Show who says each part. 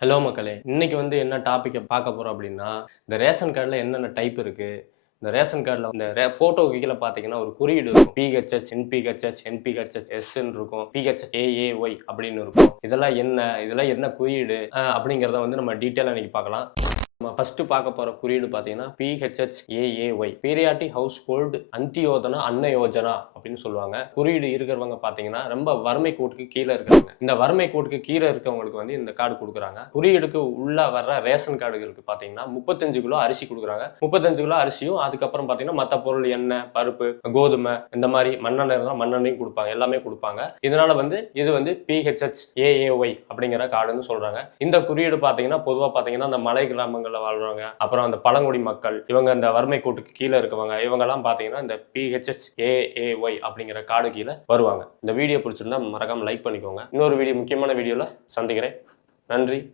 Speaker 1: Hello மக்களே இன்னைக்கு வந்து என்ன டாப்பிக்கை பார்க்க போகிறோம் அப்படின்னா இந்த ரேஷன் கார்டில் என்னென்ன டைப் இருக்குது இந்த ரேஷன் கார்டில் இந்த ரே ஃபோட்டோ கீழே பார்த்தீங்கன்னா ஒரு குறியீடு இருக்கும். பிஹெச்எஸ் என்பிஹெச்எஸ் என்பிஹெச்எஸ் எஸ்ன்னு இருக்கும். பிஹெச்எஸ் ஏஏஒய் அப்படின்னு இருக்கும். இதெல்லாம் என்ன இதெல்லாம் என்ன குறியீடு அப்படிங்கிறத வந்து நம்ம டீட்டெயிலாக இன்றைக்கி பார்க்கலாம். நம்ம ஃபர்ஸ்ட் பார்க்க போகிற குறியீடு பார்த்தீங்கன்னா PHH AAY priority household Antyodaya Anna Yojana அப்படின்னு சொல்லுவாங்க. குறியீடு இருக்கிறவங்க பார்த்தீங்கன்னா ரொம்ப வறுமை கோட்டுக்கு கீழே இருக்காங்க இந்த வறுமை கோட்டுக்கு கீழே இருக்கவங்களுக்கு வந்து இந்த கார்டு கொடுக்குறாங்க. குறியீடுக்கு உள்ள வர்ற ரேஷன் கார்டுகளுக்கு பார்த்தீங்கன்னா முப்பத்தஞ்சு கிலோ அரிசி கொடுக்குறாங்க. முப்பத்தஞ்சு கிலோ அரிசியும் அதுக்கப்புறம் பார்த்தீங்கன்னா மற்ற பொருள் எண்ணெய் பருப்பு கோதுமை இந்த மாதிரி மண்ணெண்ணெய் இருந்தால் மண்ணெண்ணையும் கொடுப்பாங்க. எல்லாமே கொடுப்பாங்க. இதனால வந்து இது வந்து பிஹெச்ஹெச் ஏஏஒய் அப்படிங்கிற கார்டுன்னு சொல்றாங்க. இந்த குறியீடு பார்த்தீங்கன்னா பொதுவாக பார்த்தீங்கன்னா அந்த மலை கிராமங்களில் வாழ்றவங்க அப்புறம் அந்த பழங்குடி மக்கள் இவங்க இந்த வறுமை கோட்டுக்கு கீழே இருக்கவங்க இவங்கெல்லாம் பார்த்தீங்கன்னா இந்த பிஹெச்எஸ் ஏஏஒய் அப்படிங்கிற காடு கீழே வருவாங்க. இந்த வீடியோ பிடிச்சிருந்தா மறக்காம லைக் பண்ணிக்கோங்க. இன்னொரு வீடியோ முக்கியமான வீடியோவில் சந்திக்கிறேன். நன்றி.